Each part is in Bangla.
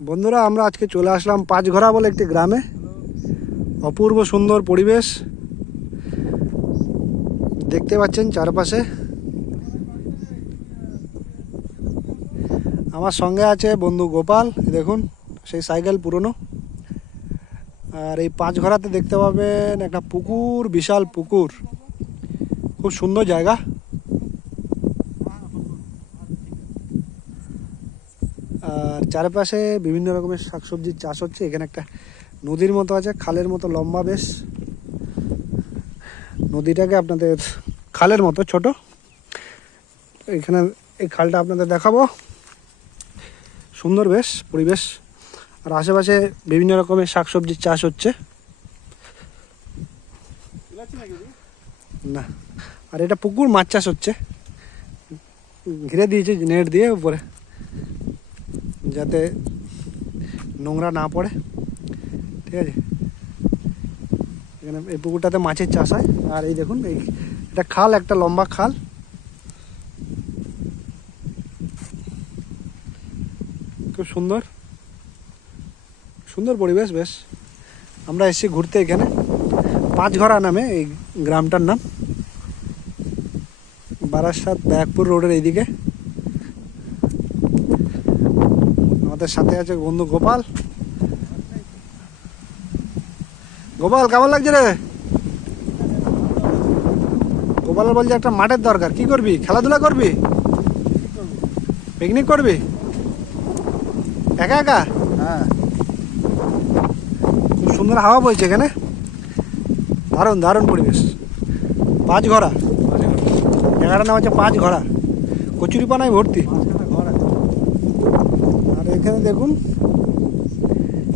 বন্ধুরা আমরা আজকে চলে আসলাম পাঁচঘরা বলে একটি গ্রামে। অপূর্ব সুন্দর পরিবেশ দেখতে পাচ্ছেন চারপাশে। আমার সঙ্গে আছে বন্ধু গোপাল, দেখুন সেই সাইকেল পুরনো। আর এই পাঁচঘরাতে দেখতে পাবেন একটা পুকুর, বিশাল পুকুর, খুব সুন্দর জায়গা। আর চারপাশে বিভিন্ন রকমের শাকসবজির চাষ হচ্ছে। এখানে একটা নদীর মতো আছে, খালের মতো লম্বা বেশ। নদীটাকে আপনাদের খালের মতো ছোট। এখানে এই খালটা আপনাদের দেখাবো। সুন্দর বেশ পরিবেশ। আর আশেপাশে বিভিন্ন রকমের শাকসবজির চাষ হচ্ছে না। আর এটা পুকুর, মাছ চাষ হচ্ছে, ঘিরে দিয়েছে নেট দিয়ে উপরে, যাতে নোংরা না পড়ে। ঠিক আছে, এখানে এই পুকুরটাতে মাছের চাষ হয়। আর এই দেখুন এই এটা খাল, একটা লম্বা খাল। খুব সুন্দর সুন্দর পরিবেশ বেশ। আমরা এসেছি ঘুরতে এখানে। পাঁচঘরা নামে এই গ্রামটার নাম, বারাসাত ব্যারাকপুর রোডের এইদিকে। আমাদের সাথে আছে বন্ধু গোপাল। গোপাল কেমন লাগছে রে? গোপাল বলছে একটা মাঠের দরকার। কি করবি? খেলাধুলা করবি? পিকনিক করবি একা একা? হ্যাঁ, খুব সুন্দর হাওয়া বইছে এখানে, দারুণ দারুণ পরিবেশ। পাঁচঘরা, জায়গাটার নাম হচ্ছে পাঁচঘরা। কচুরিপানায় ভর্তি। আর এখানে দেখুন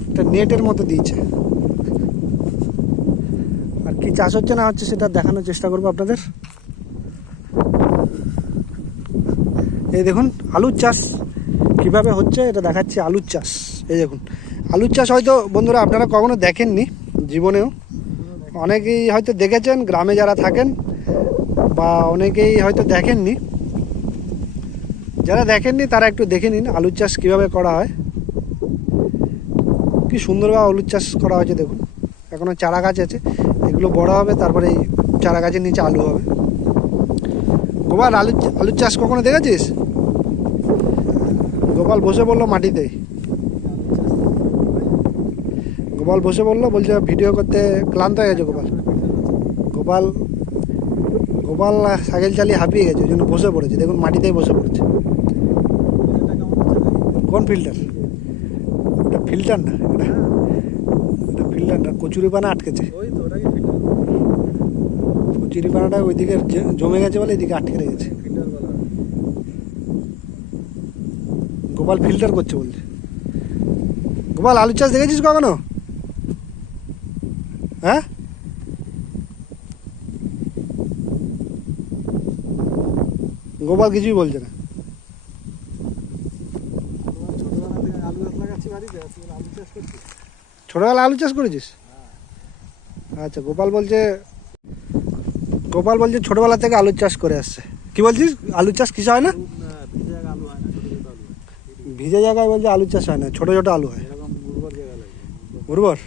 একটা নেটের মতো দিয়েছে। আর কি চাষ হচ্ছে না হচ্ছে সেটা দেখানোর চেষ্টা করবো আপনাদের। এই দেখুন আলুর চাষ কিভাবে হচ্ছে এটা দেখাচ্ছি। আলুর চাষ, এই দেখুন আলুর চাষ হয়তো বন্ধুরা আপনারা কখনো দেখেননি জীবনেও। অনেকেই হয়তো দেখেছেন গ্রামে যারা থাকেন, বা অনেকেই হয়তো দেখেননি। যারা দেখেননি তারা একটু দেখে নিন আলুর চাষ কীভাবে করা হয়। কি সুন্দরভাবে আলুর চাষ করা হয়েছে দেখুন। এখনও চারা গাছ আছে, এগুলো বড় হবে, তারপরে এই চারা গাছের নিচে আলু হবে। গোপাল আলুর চাষ কখনো দেখেছিস? গোপাল বসে বললো মাটিতেই। গোপাল বসে বললো, বলছে ভিডিও করতে ক্লান্ত হয়ে গেছে গোপাল। গোপাল গোপাল সাইকেল চালিয়ে হাঁপিয়ে গেছে, ওই জন্য বসে পড়েছে। দেখুন মাটিতেই বসে পড়েছে। কোন ফিল্টার? এটা ফিল্টার না, এটা ফিল্টার না, কচুরিপানা আটকেছে। কচুরিপানাটা ওইদিকে জমে গেছে বলে এদিকে আটকে রেখেছে। গোপাল ফিল্টার করছে বলছে। গোপাল আলু চাষ দেখেছিস কখনো? হ্যাঁ, গোপাল কিছুই বলছে না। ছোটবেলা আলু চাষ করেছিস? আচ্ছা, গোপাল বলছে ছোটবেলা থেকে আলুর চাষ করে আসছে। কি বলছিস? আলুর চাষ কিছু হয় না? ভিজে জায়গায় বলছে আলুর চাষ হয় না, ছোট ছোট আলু হয়। উর্বর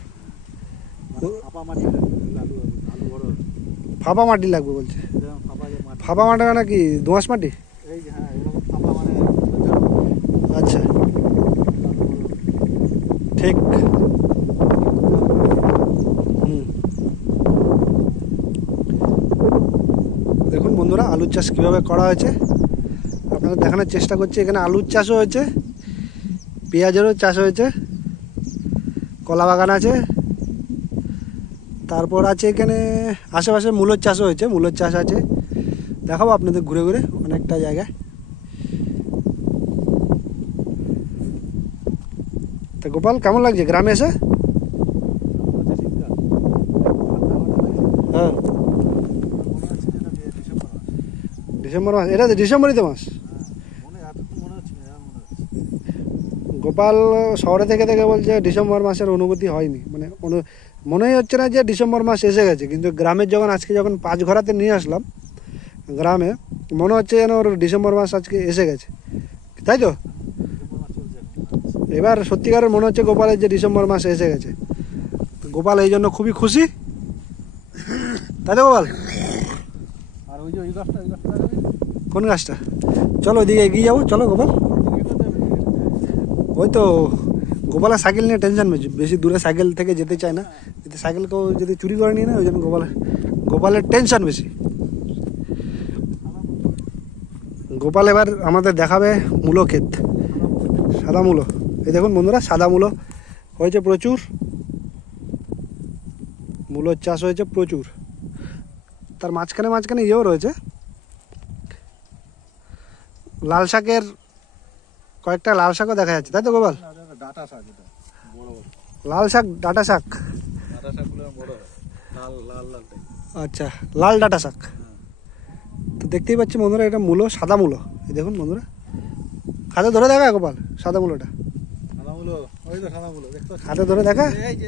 ফাঁপা মাটি লাগবে বলছে। ফাঁপা মাটি মানে কি, দোঁয়াশ মাটি? আচ্ছা, ঠিক। দেখুন বন্ধুরা আলুর চাষ কীভাবে করা হয়েছে আপনাদের দেখানোর চেষ্টা করছি। এখানে আলুর চাষও হয়েছে, পেঁয়াজেরও চাষ হয়েছে, কলা বাগান আছে, তারপর আছে এখানে আশেপাশে মূলোর চাষও হয়েছে। মূলোর চাষ আছে, দেখাবো আপনাদের ঘুরে ঘুরে অনেকটা জায়গায়। তা গোপাল কেমন লাগছে গ্রামে এসে? হ্যাঁ, ডিসেম্বর মাস, এটা তো ডিসেম্বরই তো মাস। গোপাল শহরে থেকে থেকে বলছে ডিসেম্বর মাসের অনুভূতি হয়নি, মানে মনেই হচ্ছে না যে ডিসেম্বর মাস এসে গেছে। কিন্তু গ্রামের আজকে যখন পাঁচঘরাতে নিয়ে আসলাম গ্রামে, মনে হচ্ছে যেন ওর ডিসেম্বর মাস আজকে এসে গেছে, তাই তো? এবার সত্যিকারের মনে হচ্ছে গোপালের যে ডিসেম্বর মাসে এসে গেছে। তো গোপাল এই জন্য খুবই খুশি, তাই তো গোপাল? আর ওই যে ওই গাছটা কোন গাছটা? চলো ওইদিকে এগিয়ে যাবো, চলো গোপাল। ওই তো গোপালের সাইকেল নিয়ে টেনশন বেশি, বেশি দূরে সাইকেল থেকে যেতে চায় না, যদি সাইকেল কেউ যদি চুরি করে নিয়ে না, ওই জন্য গোপালের টেনশন বেশি। গোপাল এবার আমাদের দেখাবে মূলো ক্ষেত, সাদা মূলো। এই দেখুন বন্ধুরা, সাদা মূলো হয়েছে প্রচুর, মূলোর চাষ হয়েছে প্রচুর। তার মাঝখানে মাঝখানে ইয়েও রয়েছে, লাল শাকের কয়েকটা লাল শাকও দেখা যাচ্ছে, তাই তো গোপাল? ডাটা শাক, এটা বড় বড় লাল শাক, ডাটা শাক। ডাটা শাকগুলো বড় হয়, লাল লাল লাল টাইপ। আচ্ছা, লাল ডাটা শাক। তো দেখতেই পাচ্ছি বন্ধুরা, এটা মূলো, সাদা মূলো। এই দেখুন বন্ধুরা, হাতে ধরে দেখা গোপাল সাদা মূলোটা, সাদা মূলো, ওই তো সাদা মূলো দেখতে পাচ্ছি। হাতে ধরে দেখা এই যে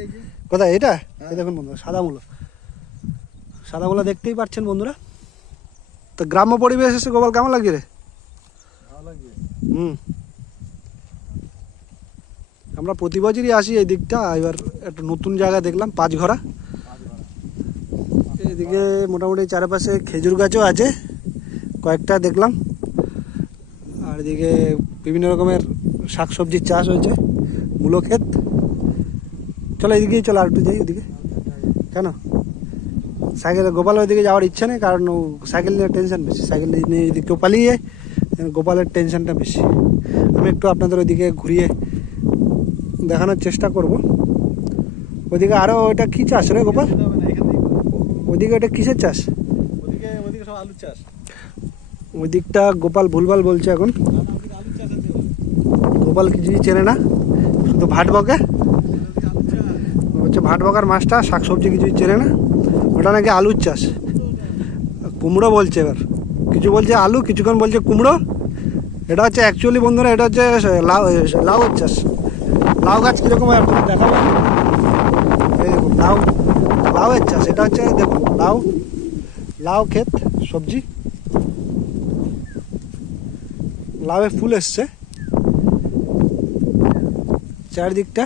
কোথায়? এটা এই দেখুন বন্ধুরা, সাদা মূলো। সাদা মূলো দেখতেই পাচ্ছেন বন্ধুরা। তো গ্রাম্য পরিবেশ এসে গোপাল কেমন লাগছে রে? ভালো লাগবে। আমরা প্রতি বছরই আসি এই দিকটা, এবার একটা নতুন জায়গা দেখলাম, পাঁচঘরা। এদিকে মোটামুটি চারপাশে খেজুর গাছও আছে কয়েকটা দেখলাম, আর এদিকে বিভিন্ন রকমের শাকসবজির চাষ হয়েছে, মূলো ক্ষেত। চলো এদিকেই চলো, আর একটু যাই ওদিকে। কেন সাইকেল গোপালের ওইদিকে যাওয়ার ইচ্ছা নেই, কারণ ও সাইকেল নিয়ে টেনশন বেশি, সাইকেল নিয়ে যদি কেউ পালিয়ে যায় গোপালের টেনশনটা বেশি। আমি একটু আপনাদের ওইদিকে ঘুরিয়ে দেখানোর চেষ্টা করব। ওইদিকে আরও ওইটা কী চাষ রে গোপাল? ওইদিকে ওটা কিসের চাষ? ওদিকে সব আলু চাষ। ওই দিকটা গোপাল ভুলভাল বলছে এখন, আলু চাষ আছে। গোপাল কিছুই চেনে না, শুধু ভাট বকে। হচ্ছে ভাট বকার মাছটা, শাকসবজি কিছুই চেনে না, ওটা নাকি আলুর চাষ। কুমড়ো বলছে, এবার কিছু বলছে আলু, কিছুক্ষণ বলছে কুমড়ো। এটা হচ্ছে অ্যাকচুয়ালি বন্ধুরা, এটা হচ্ছে লাউয়ের চাষ। লাউ গাছ কীরকম হয় আপনাদের দেখাবো। এই দেখুন লাউয়ের চাষ, এটা হচ্ছে দেখুন লাউ ক্ষেত, সবজি, লাউয়ে ফুল এসছে চারদিকটা।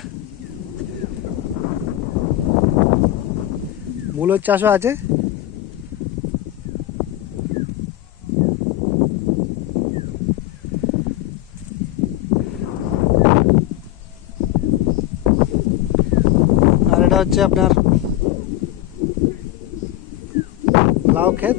মূলোর চাষও আছে। আর এটা হচ্ছে আপনার লাউ ক্ষেত।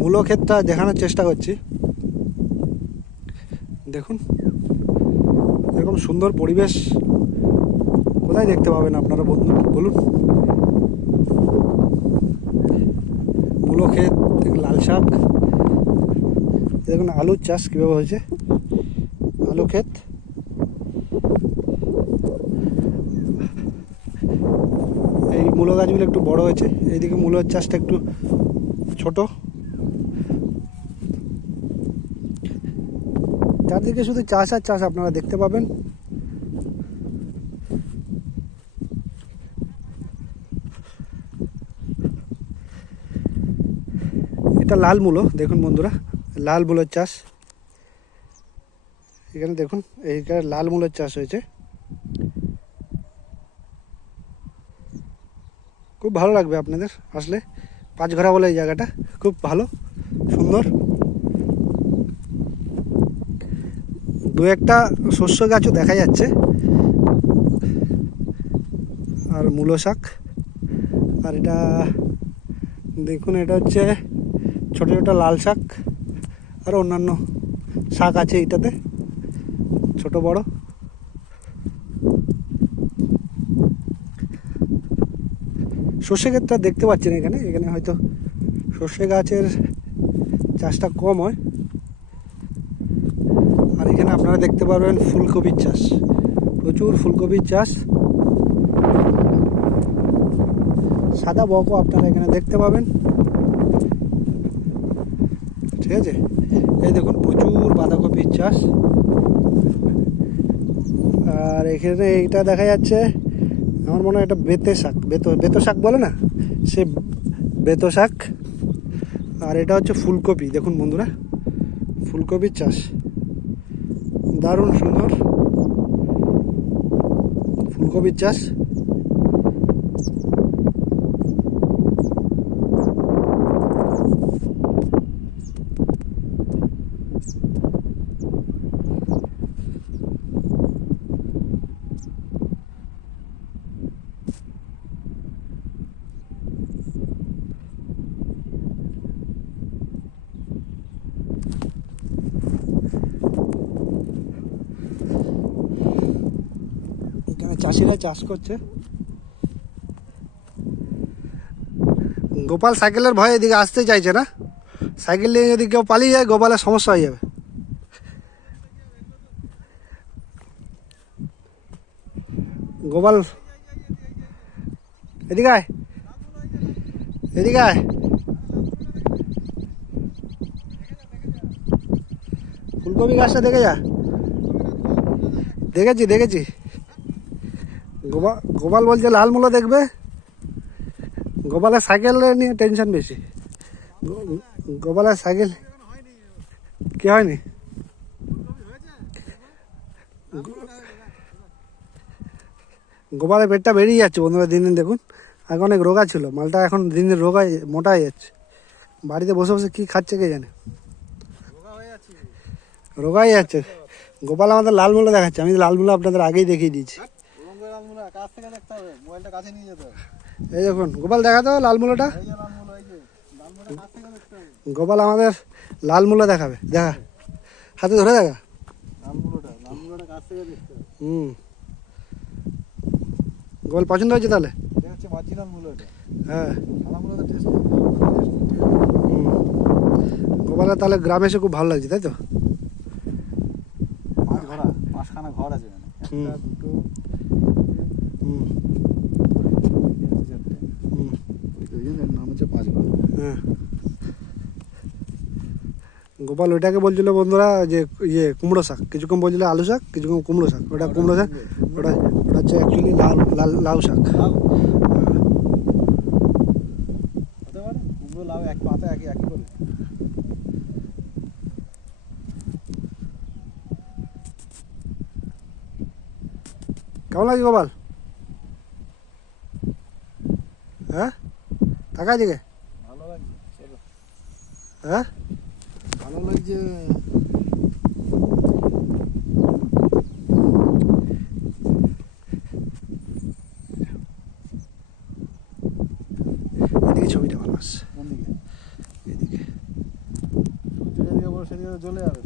মূলো ক্ষেতটা দেখানোর চেষ্টা করছি। দেখুন এরকম সুন্দর পরিবেশ কোথায় দেখতে পাবেন আপনারা বন্ধু বলুন। মূলো ক্ষেত, লাল শাক, দেখুন আলুর চাষ কীভাবে হয়েছে, আলু ক্ষেত। এই মূলো গাছগুলো একটু বড় হয়েছে, এইদিকে মূলোর চাষটা একটু ছোট। চারদিকে শুধু চাষ আর চাষ আপনারা দেখতে পাবেন। এটা লাল মূলো, দেখুন বন্ধুরা, লাল মূলোর চাষ। এখানে দেখুন এইখানে লাল মূলোর চাষ হয়েছে, খুব ভালো লাগবে আপনাদের আসলে। পাঁচঘরা বলে এই জায়গাটা খুব ভালো, সুন্দর। দু একটা শস্য গাছও দেখা যাচ্ছে, আর মূলো শাক। আর এটা দেখুন, এটা হচ্ছে ছোটো ছোটো লাল শাক, আর অন্যান্য শাক আছে এইটাতে, ছোট বড়। সর্ষে ক্ষেতটা দেখতে পাচ্ছেন এখানে, এখানে হয়তো সর্ষে গাছের চাষটা কম হয়। আর এখানে আপনারা দেখতে পারবেন ফুলকপির চাষ, প্রচুর ফুলকপির চাষ। সাদা বকও আপনারা এখানে দেখতে পাবেন, ঠিক আছে। এই দেখুন প্রচুর বাঁধাকপির চাষ। আর এখানে এইটা দেখা যাচ্ছে, আমার মনে হয় এটা বেতে শাক, বেতো শাক বলে না, সে বেতো শাক। আর এটা হচ্ছে ফুলকপি, দেখুন বন্ধুরা ফুলকপির চাষ দারুণ সুন্দর ফুলকপির চাষ। এখানে চাষিরা চাষ করছে। গোপাল সাইকেলের ভয়ে এদিকে আসতে চাইছে না, সাইকেল নিয়ে যদি কেউ পালিয়ে যায় গোপালের সমস্যা হয়ে যাবে। গোপাল এদিকে আয়, এদিকে আয়। ফুলকপি গাছটা দেখে যা, দেখেছি। গোপাল বলছে লাল মূলা দেখবে। গোপালের সাইকেল নিয়ে টেনশন বেশি। গোপালের সাইকেল কি হয়নি, গোপালের পেটটা বেরিয়ে যাচ্ছে বন্ধুরা দিন দিন। দেখুন আগে অনেক রোগা ছিল মালটা, এখন দিন দিন মোটা হয়ে যাচ্ছে। বাড়িতে বসে বসে কি খাচ্ছে কে জানে, রোগাই যাচ্ছে। গোপাল আমাদের লাল মূলা দেখাচ্ছে, আমি লাল মূলা আপনাদের আগেই দেখিয়ে দিয়েছি। এই দেখুন গোপাল দেখা তো লাল মূলাটা, গোপাল আমাদের লাল মূলা দেখাবে, দেখা হাতে ধরে দেখা। গোপাল পছন্দ হয়েছে তাহলে? হ্যাঁ গোপালের তাহলে গ্রামে এসে খুব ভালো লাগছে, তাই তো? ঘর আছে নাম হচ্ছে 5 ঘর। হ্যাঁ গোপাল ওইটাকে বলছিল বন্ধুরা যে ইয়ে কুমড়ো শাক, কিছুক্ষণ বলছিল আলু শাক, কিছুক্ষণ কুমড়ো শাক। ওটা কুমড়ো শাক, ওটা হচ্ছে অ্যাকচুয়ালি লাউ শাক। কেমন লাগছে গোপাল? হ্যাঁ তাকাই দিকে, ভালো লাগছে। হ্যাঁ ভালো লাগছে। এদিকে ছবিটা ভালো আসছে, এদিকে সেদিকে চলে যাবে।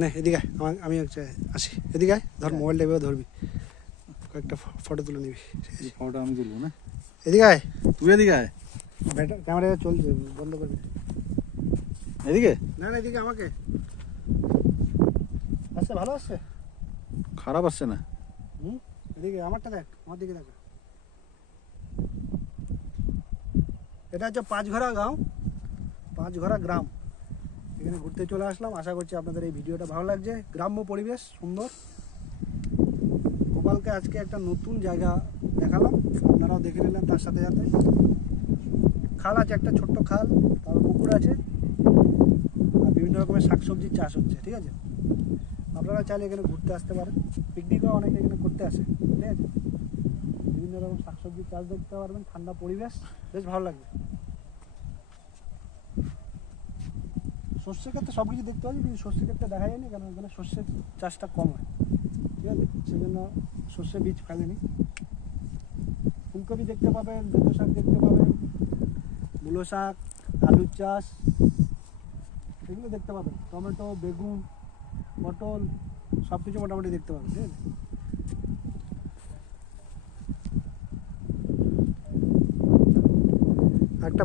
না এদিকে আমি হচ্ছে আসি, এদিকে আয়, ধর মোবাইলটা এভাবে ধরবি, কয়েকটা ফটো তুলে নিবি। ফটো আমি তুলবো না, এদিকে আয়, তুই এদিকে আয়। ক্যামেরা চলছে, বন্ধ করবি। এদিকে না এদিকে আমাকে আসছে, ভালো আসছে। খারাপ আসছে না। এদিকে আমারটা দেখ, আমার দিকে দেখ। এটা হচ্ছে পাঁচঘরা গাঁও, পাঁচঘরা গ্রাম। এখানে ঘুরতে চলে আসলাম, আশা করছি আপনাদের এই ভিডিওটা ভালো লাগছে। গ্রাম্য পরিবেশ সুন্দর। গোপালকে আজকে একটা নতুন জায়গা দেখালাম, আপনারাও দেখে নিলেন। তার সাথে সাথে খাল আছে, একটা ছোট্ট খাল, তারপর পুকুর আছে, আর বিভিন্ন রকমের শাকসবজির চাষ হচ্ছে, ঠিক আছে। আপনারা চাইলে এখানে ঘুরতে আসতে পারেন, পিকনিকও অনেকে এখানে করতে আসে, ঠিক আছে। বিভিন্ন রকম শাকসবজির চাষ দেখতে পারবেন, ঠান্ডা পরিবেশ, বেশ ভালো লাগবে। সর্ষে ক্ষেত্রে সব কিছু দেখতে পাচ্ছি, কিন্তু সর্ষে ক্ষেত্রে দেখা যায়নি, কারণ এখানে সর্ষের চাষটা কম হয়, ঠিক আছে, সেজন্য সর্ষে বীজ ফেলেনি। ফুলকপি দেখতে পাবেন, বেতো শাক দেখতে পাবেন, মূলো শাক, আলুর চাষ এগুলো দেখতে পাবেন, টমেটো, বেগুন, পটল সব কিছু মোটামুটি দেখতে পাবেন, ঠিক আছে। একটা